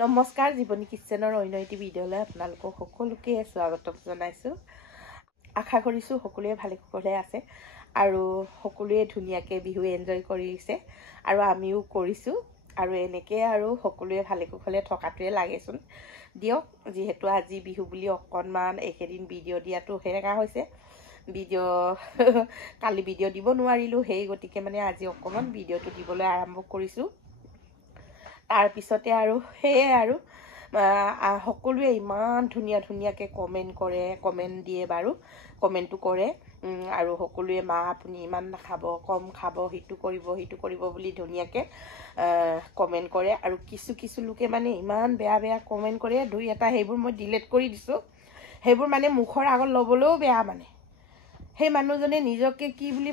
নমস্কাৰ জীৱনী কিচেনৰ অন্য এটি ভিডিঅ'লৈ আপোনালোকক সকলোকে স্বাগতম জনাইছোঁ। আশা কৰিছোঁ সকলোৱে ভালে কুশলে আছে আৰু সকলোৱে ধুনীয়াকৈ বিহু এনজয় কৰিছে আৰু আমিও কৰিছোঁ আৰু এনেকৈ আৰু সকলোৱে ভালে কুশলে থকাটোৱে লাগেচোন দিয়ক। যিহেতু আজি বিহু বুলি অকণমান একেদিন ভিডিঅ' দিয়াটো সেনেকা হৈছে, কালি ভিডিঅ' দিব নোৱাৰিলোঁ, সেই গতিকে মানে আজি অকণমান ভিডিঅ'টো দিবলৈ আৰম্ভ কৰিছোঁ। তাৰ পিছতে আৰু সেয়ে আৰু সকলোৱে ইমান ধুনীয়াকৈ কমেণ্ট দিয়ে বাৰু, কমেণ্টটো কৰে আৰু সকলোৱে মা আপুনি ইমান নাখাব, কম খাব, সিটো কৰিব বুলি ধুনীয়াকৈ কমেণ্ট কৰে আৰু কিছু লোকে মানে ইমান বেয়া কমেণ্ট কৰে। দুই এটা সেইবোৰ মই ডিলিট কৰি দিছোঁ। সেইবোৰ মানে মুখৰ আগত ল'বলৈও বেয়া, মানে সেই মানুহজনে নিজকে কি বুলি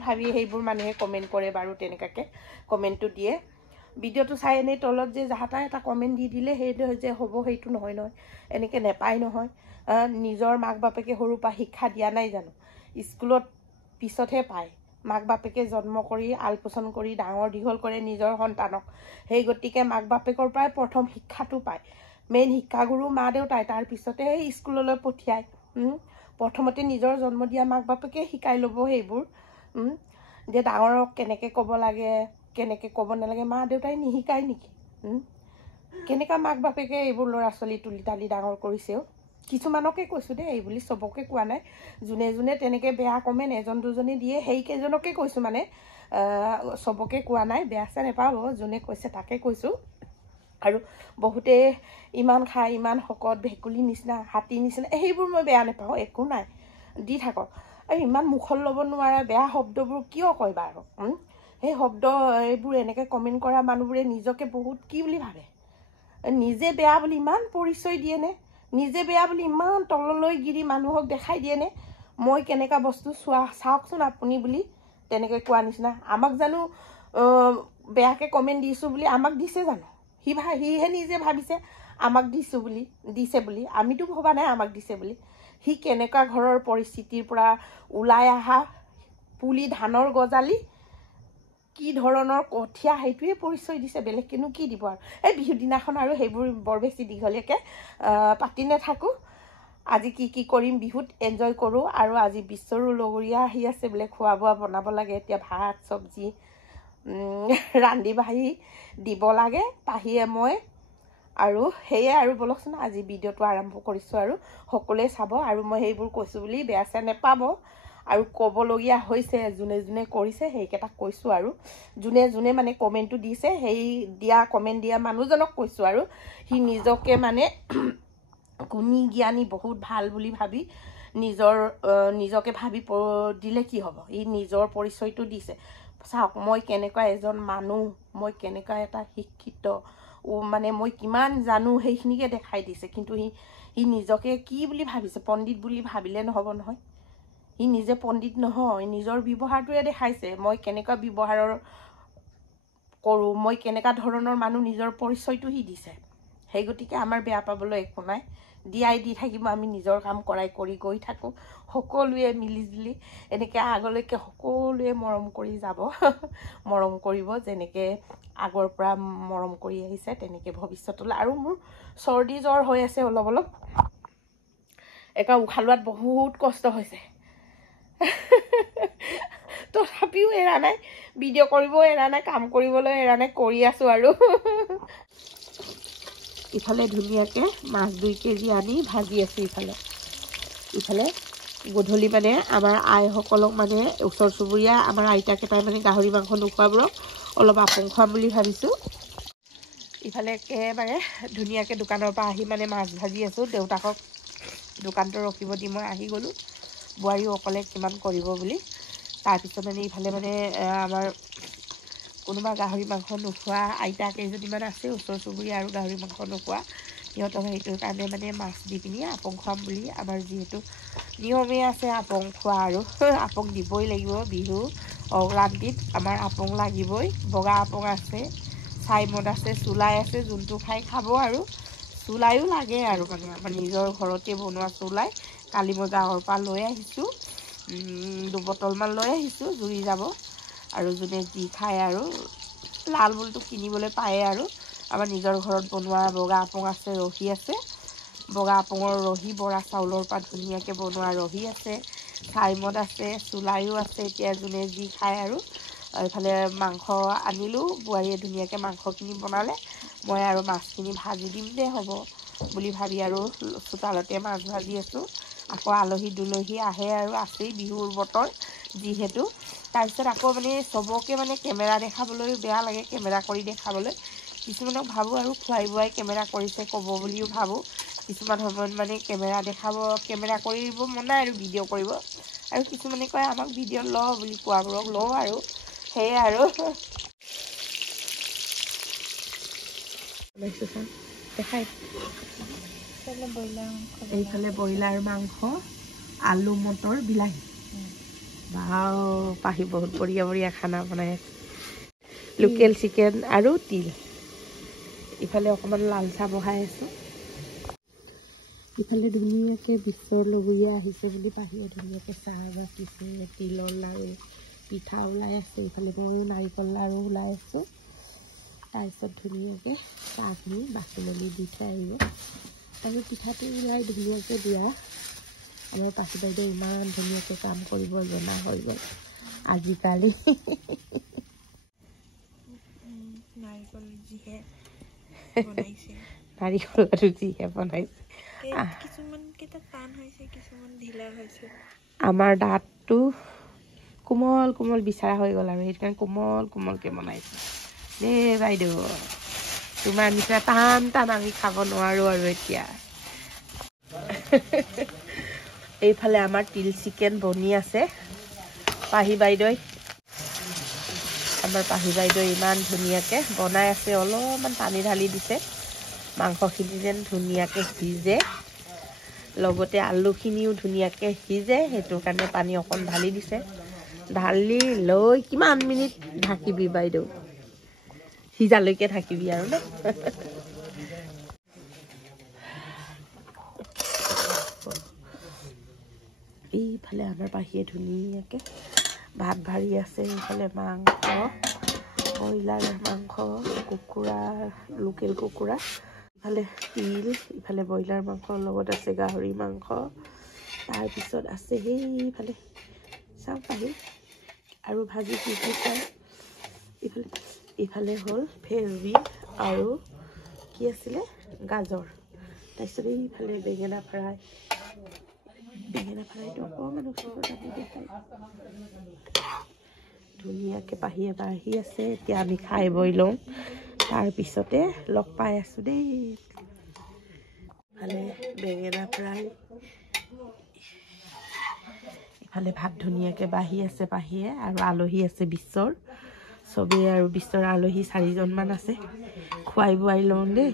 ভাবি সেইবোৰ মানুহে কমেণ্ট কৰে বাৰু। তেনেকুৱাকৈ কমেণ্টটো দিয়ে, ভিডিঅ'টো চাই এনেই তলত যে যাহা এটা কমেণ্ট দি দিলে সেইটো যে হ'ব, সেইটো নহয় এনেকৈ নেপায় নহয়। নিজৰ মাক বাপেকে সৰুৰ পৰা শিক্ষা দিয়া নাই জানো? স্কুলত পিছতহে পায়। মাক বাপেকে জন্ম কৰি আলপোচন কৰি ডাঙৰ দীঘল কৰে নিজৰ সন্তানক, সেই গতিকে মাক বাপেকৰ পৰাই প্ৰথম শিক্ষাটো পায়। মেইন শিক্ষাগুৰু মা দেউতাই, তাৰপিছতেহে স্কুললৈ পঠিয়ায়। প্ৰথমতে নিজৰ জন্ম দিয়া মাক বাপেকে শিকাই ল'ব সেইবোৰ, যে ডাঙৰক কেনেকৈ ক'ব লাগে, কেনেকৈ ক'ব নালাগে, মা দেউতাই নিশিকায় নেকি? কেনেকুৱা মাক বাপেকে এইবোৰ ল'ৰা ছোৱালী তুলি তালি ডাঙৰ কৰিছেও। কিছুমানকে কৈছোঁ দেই, এই বুলি চবকে কোৱা নাই। যোনে তেনেকৈ বেয়া কমেণ্ট এজন দুজনে দিয়ে সেইকেইজনকে কৈছোঁ, মানে চবকে কোৱা নাই, বেয়া চেয়া নেপাব, যোনে কৈছে তাকে কৈছোঁ। আৰু বহুতে ইমান খায়, ইমান শকত, ভেকুলী নিচিনা, হাতী নিচিনা, সেইবোৰ মই বেয়া নাপাওঁ, একো নাই, দি থাকক। আৰু ইমান মুখত ল'ব নোৱাৰা বেয়া শব্দবোৰ কিয় কয় বাৰু? সেই শব্দ এইবোৰ এনেকৈ কমেণ্ট কৰা মানুহবোৰে নিজকে বহুত কি বুলি ভাবে? নিজে বেয়া বুলি ইমান পৰিচয় দিয়েনে? নিজে বেয়া বুলি ইমান তললৈ গিৰি মানুহক দেখাই দিয়েনে? মই কেনেকুৱা বস্তু চাওকচোন আপুনি বুলি তেনেকৈ কোৱা নিচিনা। আমাক জানো বেয়াকৈ কমেণ্ট দিছোঁ বুলি আমাক দিছে জানো? সিহে নিজে ভাবিছে আমাক দিছে বুলি, আমিতো ভবা নাই আমাক দিছে বুলি। সি কেনেকুৱা ঘৰৰ পৰিস্থিতিৰ পৰা ওলাই অহা পুলি ধানৰ গজালি, কি ধৰণৰ কঠীয়া, সেইটোৱে পৰিচয় দিছে, বেলেগকেনো কি দিব আৰু। এই বিহু দিনাখন আৰু সেইবোৰ বৰ বেছি দীঘলীয়াকৈ পাতি নাথাকোঁ। আজি কি কৰিম, বিহুত এনজয় কৰোঁ। আৰু আজি বিশ্বৰো লগৰীয়া আহি আছে বোলে, খোৱা বোৱা বনাব লাগে। এতিয়া ভাত চব্জি ৰান্ধি বাঢ়ি দিব লাগে পাহিয়ে মই, আৰু সেয়ে আৰু বলকচোন আজি ভিডিঅ'টো আৰম্ভ কৰিছোঁ আৰু সকলোৱে চাব। আৰু মই সেইবোৰ কৈছোঁ বুলি বেয়া চেয়া নেপাব, আৰু ক'বলগীয়া হৈছে যোনে কৰিছে সেইকেইটাক কৈছোঁ। আৰু যোনে মানে কমেণ্টটো দিছে, সেই কমেণ্ট দিয়া মানুহজনক কৈছোঁ। আৰু সি নিজকে মানে গুণী জ্ঞানী বহুত ভাল বুলি ভাবি নিজকে ভাবি দিলে কি হ'ব? ই নিজৰ পৰিচয়টো দিছে। চাওক মই কেনেকুৱা এজন মানুহ, মই কেনেকুৱা এটা শিক্ষিত, মানে মই কিমান জানো সেইখিনিকে দেখাই দিছে। কিন্তু সি নিজকে কি বুলি ভাবিছে? পণ্ডিত বুলি ভাবিলে নহ'ব নহয়। সি নিজে পণ্ডিত নহয়, নিজৰ ব্যৱহাৰটোৱে দেখাইছে। মই কেনেকুৱা ব্যৱহাৰৰ কৰোঁ, মই কেনেকুৱা ধৰণৰ মানুহ, নিজৰ পৰিচয়টো সি দিছে। সেই গতিকে আমাৰ বেয়া পাবলৈ একো নাই, দি থাকিব। আমি নিজৰ কাম কৰি গৈ থাকোঁ, সকলোৱে মিলিজুলি এনেকৈ আগলৈকে সকলোৱে মৰম কৰি যাব, মৰম কৰিব, যেনেকৈ আগৰ পৰা মৰম কৰি আহিছে তেনেকৈ ভৱিষ্যতলৈ। আৰু মোৰ চৰ্দি জ্বৰ হৈ আছে অলপ, একে উশাহ লোৱাত বহুত কষ্ট হৈছে। তথাপিও এৰা নাই, ভিডিঅ' কৰিব এৰা নাই, কাম কৰিবলৈ এৰা নাই, কৰি আছোঁ। আৰু ইফালে ধুনীয়াকৈ মাছ 2 কেজি আনি ভাজি আছোঁ। ইফালে গধূলি মানে আমাৰ আইসকলক, মানে ওচৰ চুবুৰীয়া আমাৰ আইতাকেইটাই মানে গাহৰি মাংস নোখোৱাবোৰক অলপ আপং খুৱাম বুলি ভাবিছোঁ। ইফালে একেবাৰে ধুনীয়াকৈ দোকানৰ পৰা আহি মানে মাছ ভাজি আছোঁ। দেউতাকক দোকানটো ৰখিব দি মই আহি গ'লোঁ, বোৱাৰীও অকলে কিমান কৰিব বুলি। তাৰপিছত মানে ইফালে মানে আমাৰ কোনোবা গাহৰি মাংস নোখোৱা আইতা কেইজনীমান আছে ওচৰ চুবুৰীয়া, আৰু গাহৰি মাংস নোখোৱা সিহঁতক সেইটোৰ কাৰণে মানে মাছ দি পিনি আপং খুৱাম বুলি। আমাৰ যিহেতু নিয়মেই আছে আপং খোৱা, আৰু আপং দিবই লাগিব। বিহু সংক্ৰান্তিত আমাৰ আপং লাগিবই। বগা আপং আছে, চাইমদ আছে, চুলাই আছে, যোনটো খাই খাব। আৰু চুলাইও লাগে আৰু মানে আমাৰ নিজৰ ঘৰতে বনোৱা চুলাই। কালি মই গাঁৱৰ পৰা লৈ আহিছোঁ, 2 বটলমান লৈ আহিছোঁ, জুৰি যাব। আৰু যোনে যি খায় আৰু লাল বোলটো কিনিবলৈ পায়ে আৰু আমাৰ নিজৰ ঘৰত বনোৱা বগা আপং আছে, ৰহি আছে। বগা আপঙৰ ৰহি, বৰা চাউলৰ পৰা ধুনীয়াকৈ বনোৱা ৰহি আছে, চাইমদ আছে, চুলাইও আছে। এতিয়া যোনে যি খায় আৰু এইফালে মাংস আনিলোঁ, বোৱাৰীয়ে ধুনীয়াকৈ মাংসখিনি বনালে। মই আৰু মাছখিনি ভাজি দিম দে হ'ব বুলি ভাবি আৰু চোতালতে মাছ ভাজি আছোঁ। আকৌ আলহী দুলহী আহে আৰু আছেই বিহুৰ বতৰ যিহেতু। তাৰপিছত আকৌ মানে চবকে মানে কেমেৰা দেখাবলৈ বেয়া লাগে, কেমেৰা কৰি দেখাবলৈ। কিছুমানক ভাবোঁ আৰু খুৱাই বোৱাই কেমেৰা কৰিছে ক'ব বুলিও ভাবোঁ। কিছুমান সময়ত মানে কেমেৰা কৰিব মন নাই আৰু ভিডিঅ' কৰিব। আৰু কিছুমানে কয় আমাক ভিডিঅ' ল বুলি, কোৱাবোৰক লওঁ আৰু সেয়ে আৰু দেখাই। এইফালে ব্ৰইলাৰ মাংস, আলু মটৰ বিলাহী। বাও, পাহি বহুত বঢ়িয়া বঢ়িয়া খানা বনাই আছে। লোকেল চিকেন আৰু তিল। ইফালে অকণমান লাল চাহ বহাই আছোঁ। ইফালে ধুনীয়াকৈ বিশ্বৰ লগৰীয়া আহিছে বুলি পাহিয়ে ধুনীয়াকৈ চাহ বাকিছে, তিলৰ লাড়ু, পিঠা ওলাই আছে। ইফালে ময়ো নাৰিকল লাড়ু ওলাই আছোঁ। তাৰপিছত ধুনীয়াকৈ চাহখিনি বাকি মেলি দি থৈ আহিব। আৰু পিঠাটো ওলাই ধুনীয়াকৈ দিয়া। আমাৰ পাখি বাইদেউ ইমান ধুনীয়াকৈ কাম কৰিব জনা হৈ গ'ল আজিকালি। নাৰিকল যিহে বনাইছে, নাৰিকল আৰু যিহে বনাইছে। কিছুমান কেইটা টান হৈছে, কিছুমান ঢিলা হৈছে। আমাৰ দাঁতটো কোমল কোমল বিচাৰা হৈ গ'ল আৰু সেইটো কাৰণে কোমল কোমলকৈ বনাইছে দেই বাইদেউ। তোমাৰ নিচিনা টান টান আমি খাব নোৱাৰোঁ আৰু এতিয়া। এইফালে আমাৰ তিল চিকেন বনি আছে। পাহি বাইদেউ, আমাৰ পাহি বাইদেউ ইমান ধুনীয়াকৈ বনাই আছে। অলপমান পানী ঢালি দিছে, মাংসখিনি যেন ধুনীয়াকৈ সিজে, লগতে আলুখিনিও ধুনীয়াকৈ সিজে। সেইটো কাৰণে পানী অকণ ঢালি দিছে। ঢালি লৈ কিমান মিনিট ঢাকিবি বাইদেউ? সিজালৈকে থাকিবি আৰু ন। এইফালে আমাৰ পাহিয়ে ধুনীয়াকৈ ভাত ভাৰি আছে। এইফালে মাংস, ব্ৰইলাৰ মাংস, কুকুৰা, লোকেল কুকুৰা। ইফালে তিল, ইফালে ব্ৰইলাৰ মাংসৰ লগত আছে গাহৰি মাংস। তাৰপিছত আছে সেইফালে চাওক পাহি আৰু ভাজি কি কি খায়। ইফালে হ'ল ফেচবিন আৰু কি আছিলে গাজৰ। তাৰপিছত এইফালে বেঙেনা ফ্ৰাই। বেঙেনা ফ্ৰাইটো অকণমান ওচৰত আনি দেখাই ধুনীয়াকৈ পাহিয়ে বাঢ়ি আছে। এতিয়া আমি খাই বৈ লওঁ, তাৰপিছতে লগ পাই আছোঁ দেই। ইফালে বেঙেনা ফ্ৰাই, ইফালে ভাত ধুনীয়াকৈ বাঢ়ি আছে পাহিয়ে। আৰু আলহী আছে বিশ্বৰ, চবেই আৰু বিশ্বৰ আলহী 4জনমান আছে। খুৱাই বোৱাই লওঁ দেই।